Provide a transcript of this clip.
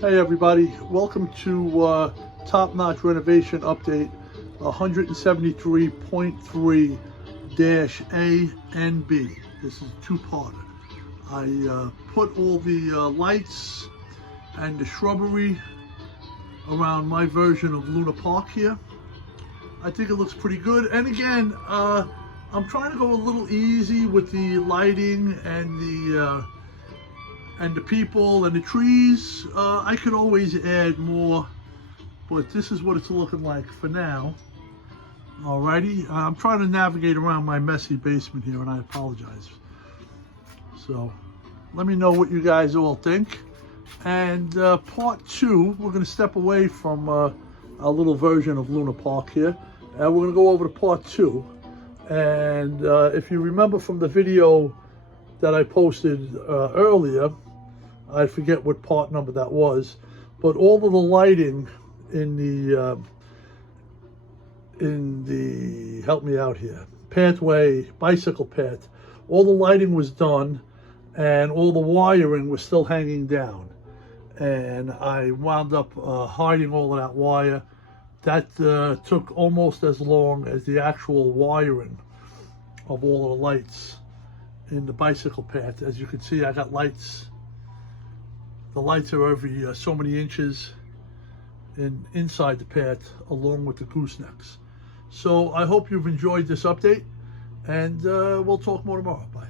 Hey everybody, welcome to Top Notch Renovation Update 173.3-A and B. This is a two-parter. I put all the lights and the shrubbery around my version of Luna Park here. I think it looks pretty good. And again, I'm trying to go a little easy with the lighting and the people and the trees. I could always add more, but this is what it's looking like for now. Alrighty, I'm trying to navigate around my messy basement here, and I apologize. So let me know what you guys all think. And part two, we're going to step away from our little version of Luna Park here, and we're going to go over to part two. And if you remember from the video that I posted earlier, I forget what part number that was, but all of the lighting in the help me out here, pathway, bicycle path, all the lighting was done and all the wiring was still hanging down. And I wound up hiding all of that wire. That took almost as long as the actual wiring of all of the lights in the bicycle path. As you can see, I got lights. The lights are every so many inches inside the path, along with the goosenecks. So I hope you've enjoyed this update, and we'll talk more tomorrow. Bye.